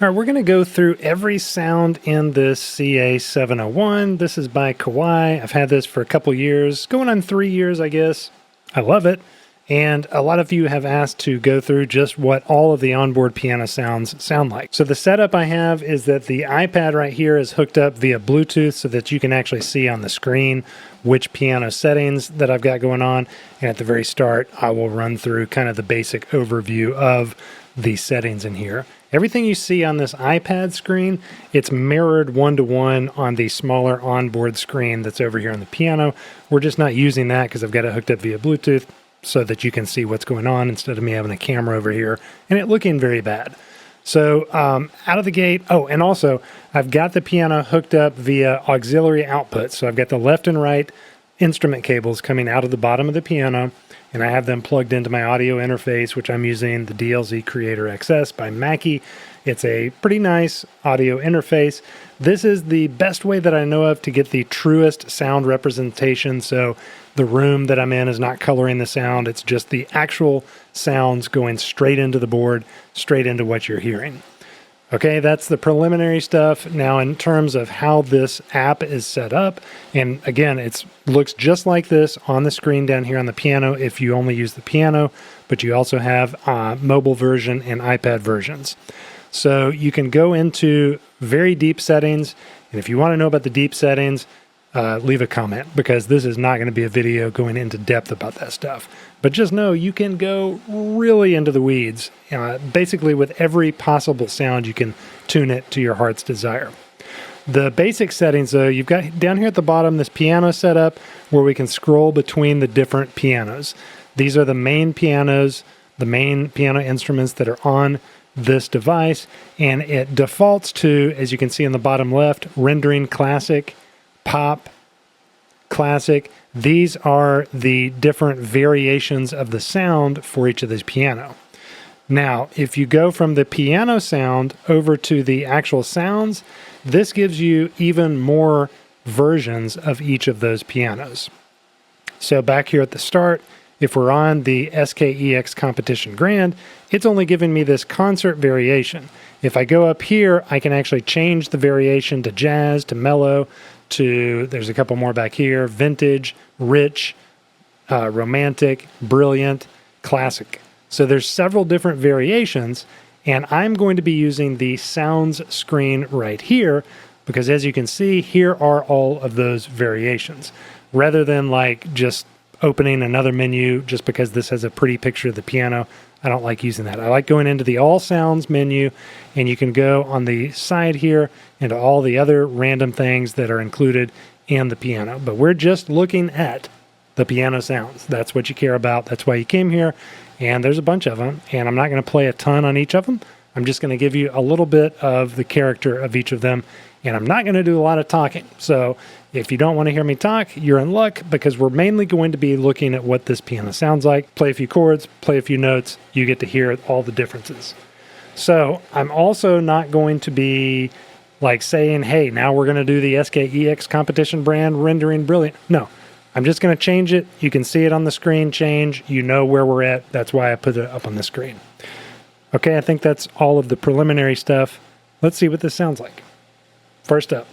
All right, we're going to go through every sound in this CA701. This is by Kawai. I've had this for a couple years, going on 3 years, I guess. I love it. And a lot of you have asked to go through just what all of the onboard piano sounds sound like. So the setup I have is that the iPad right here is hooked up via Bluetooth so that you can actually see on the screen which piano settings that I've got going on. And at the very start, I will run through kind of the basic overview of the settings in here. Everything you see on this iPad screen, it's mirrored one-to-one on the smaller onboard screen that's over here on the piano. We're just not using that because I've got it hooked up via Bluetooth so that you can see what's going on instead of me having a camera over here and it looking very bad. So out of the gate, oh, and also I've got the piano hooked up via auxiliary output. So I've got the left and right instrument cables coming out of the bottom of the piano, and I have them plugged into my audio interface, which I'm using the DLZ Creator XS by Mackie. It's a pretty nice audio interface. This is the best way that I know of to get the truest sound representation. So the room that I'm in is not coloring the sound. It's just the actual sounds going straight into the board, straight into what you're hearing. Okay, that's the preliminary stuff. Now, in terms of how this app is set up, and again, it looks just like this on the screen down here on the piano if you only use the piano, but you also have mobile version and iPad versions. So you can go into very deep settings, and if you want to know about the deep settings, leave a comment, because this is not going to be a video going into depth about that stuff. But just know you can go really into the weeds. Basically, with every possible sound, you can tune it to your heart's desire. The basic settings, though, you've got down here at the bottom this piano setup where we can scroll between the different pianos. These are the main pianos, the main piano instruments that are on this device, and it defaults to, as you can see in the bottom left, rendering classic, pop, classic. These are the different variations of the sound for each of these piano. Now, if you go from the piano sound over to the actual sounds, this gives you even more versions of each of those pianos. So back here at the start, if we're on the SKEX Competition Grand, it's only giving me this concert variation. If I go up here, I can actually change the variation to jazz, to mellow, to, there's a couple more back here, vintage, rich, romantic, brilliant, classic. So there's several different variations, and I'm going to be using the sounds screen right here because, as you can see, here are all of those variations. Rather than like just opening another menu just because this has a pretty picture of the piano, I don't like using that. I like going into the all sounds menu, and you can go on the side here into all the other random things that are included in the piano. But we're just looking at the piano sounds. That's what you care about. That's why you came here. And there's a bunch of them, and I'm not going to play a ton on each of them. I'm just going to give you a little bit of the character of each of them, and I'm not going to do a lot of talking. So if you don't want to hear me talk, you're in luck, because we're mainly going to be looking at what this piano sounds like. Play a few chords, play a few notes, you get to hear all the differences. So I'm also not going to be like saying, hey, now we're going to do the SKEX Competition Brand rendering brilliant. No. I'm just going to change it. You can see it on the screen change. You know where we're at. That's why I put it up on the screen. Okay, I think that's all of the preliminary stuff. Let's see what this sounds like. First up.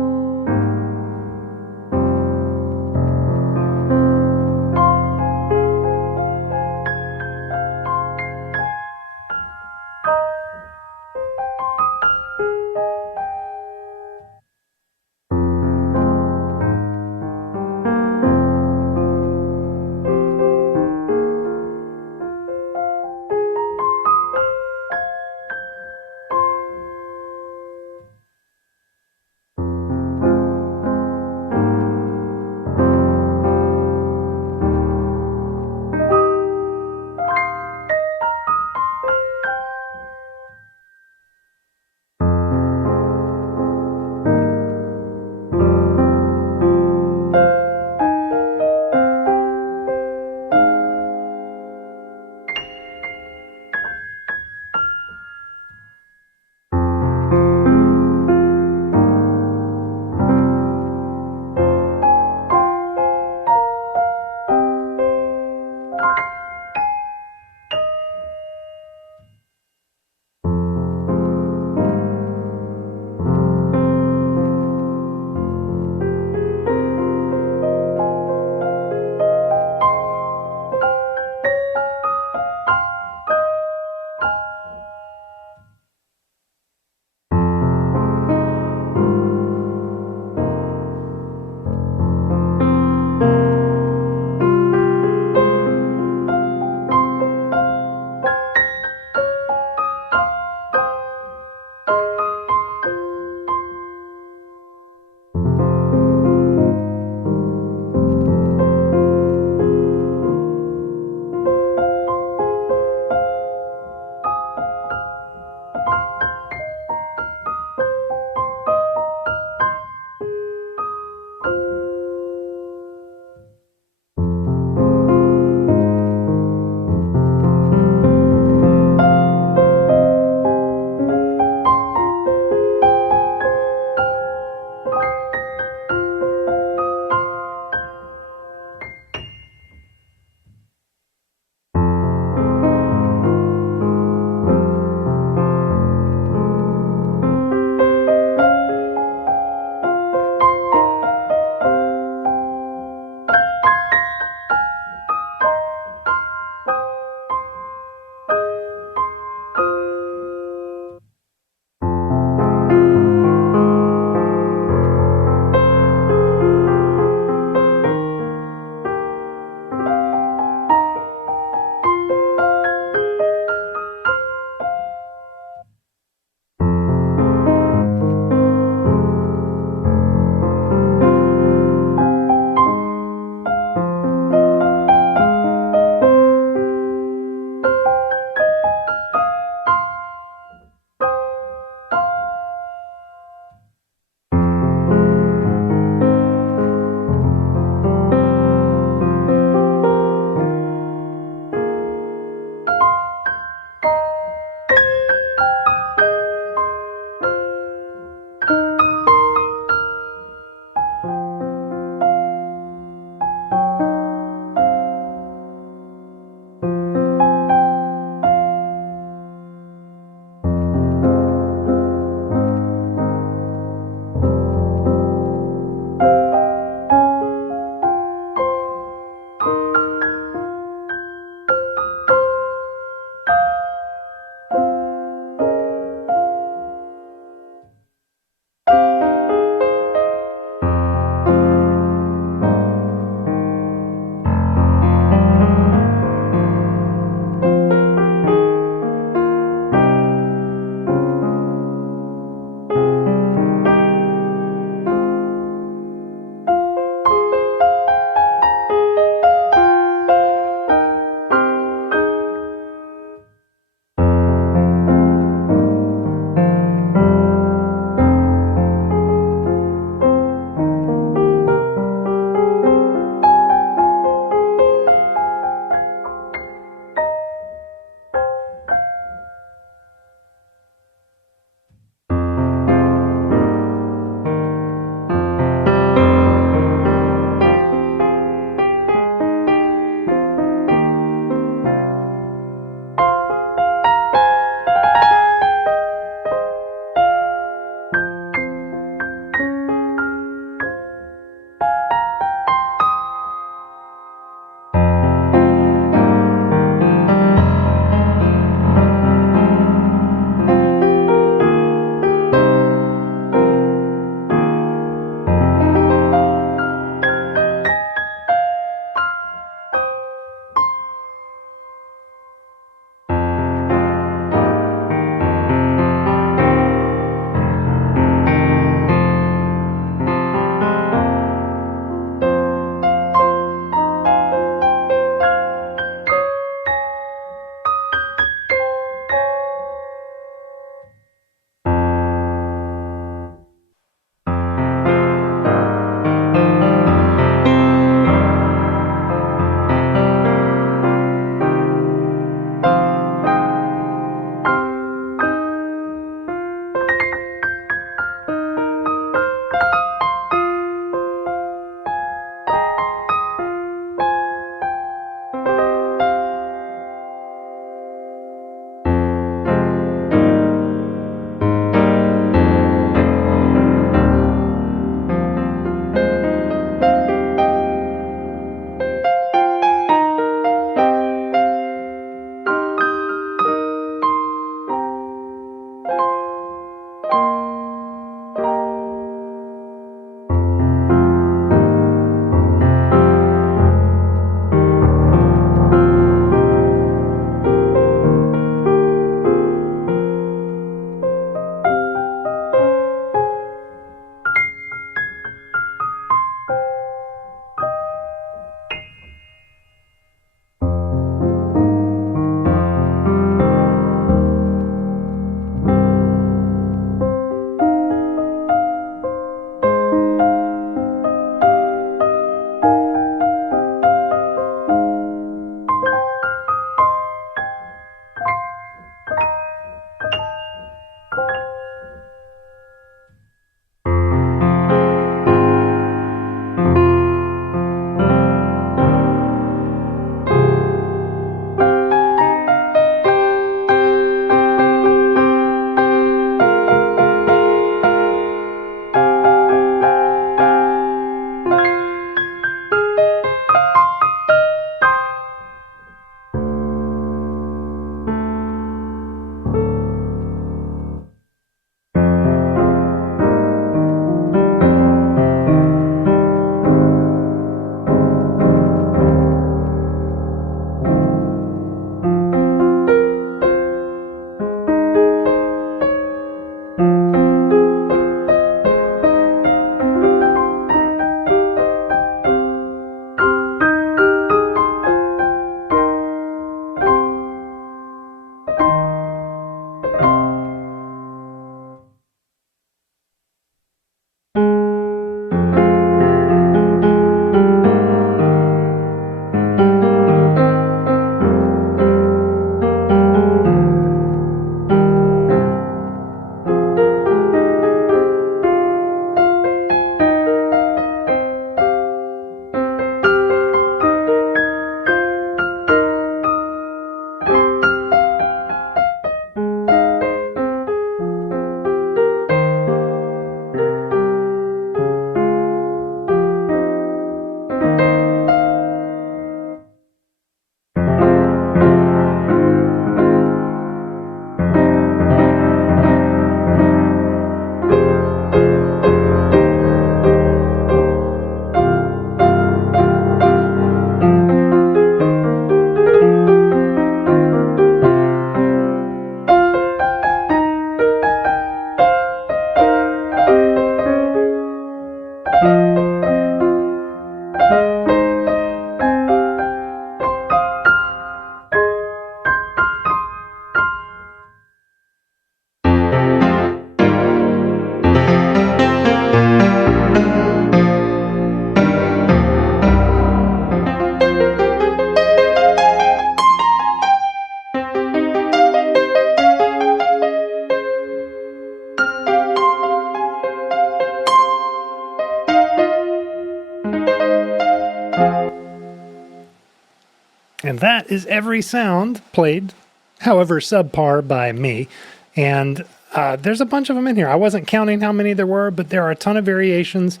And that is every sound played, however subpar, by me. And there's a bunch of them in here. I wasn't counting how many there were, but there are a ton of variations,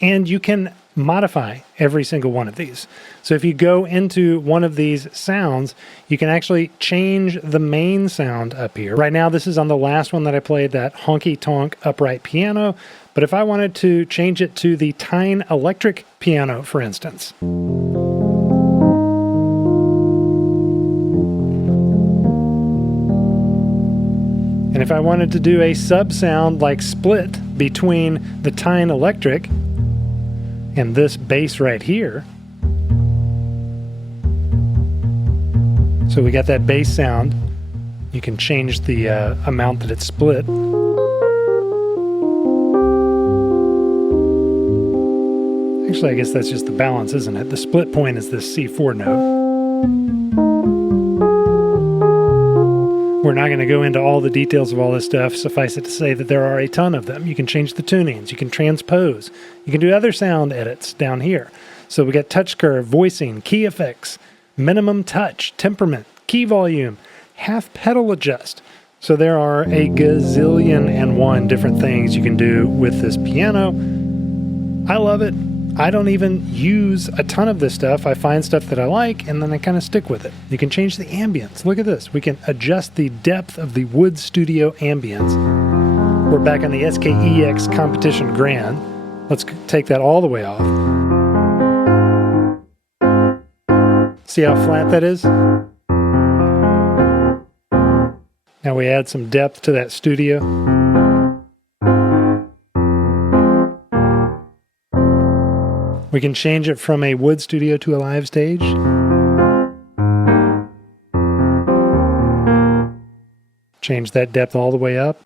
and you can modify every single one of these. So if you go into one of these sounds, you can actually change the main sound up here. Right now, this is on the last one that I played, that honky tonk upright piano. But if I wanted to change it to the Tyne electric piano, for instance, and if I wanted to do a sub sound like split between the Tyne electric and this bass right here, so we got that bass sound, you can change the amount that it's split. Actually, I guess that's just the balance, isn't it? The split point is this C4 note. We're not going to go into all the details of all this stuff. Suffice it to say that there are a ton of them. You can change the tunings. You can transpose. You can do other sound edits down here. So we got touch curve, voicing, key effects, minimum touch, temperament, key volume, half pedal adjust. So there are a gazillion and one different things you can do with this piano. I love it. I don't even use a ton of this stuff. I find stuff that I like, and then I kind of stick with it. You can change the ambience. Look at this. We can adjust the depth of the Wood Studio ambience. We're back on the SKEX Competition Grand. Let's take that all the way off. See how flat that is? Now we add some depth to that studio. We can change it from a wood studio to a live stage. Change that depth all the way up.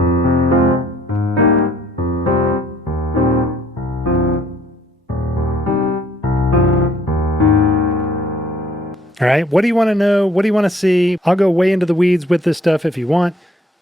All right, what do you want to know? What do you want to see? I'll go way into the weeds with this stuff if you want.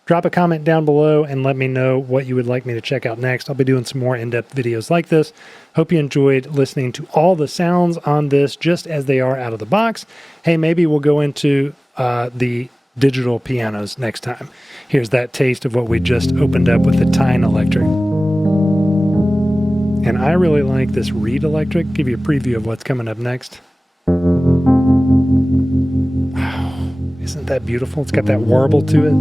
Drop a comment down below and let me know what you would like me to check out next. I'll be doing some more in-depth videos like this. Hope you enjoyed listening to all the sounds on this just as they are out of the box. Hey, maybe we'll go into the digital pianos next time. Here's that taste of what we just opened up with the Tyne electric. And I really like this Reed electric. Give you a preview of what's coming up next. Wow, isn't that beautiful? It's got that warble to it.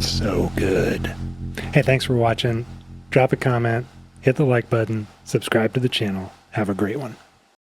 So good. Hey, thanks for watching. Drop a comment, hit the like button, subscribe to the channel. Have a great one.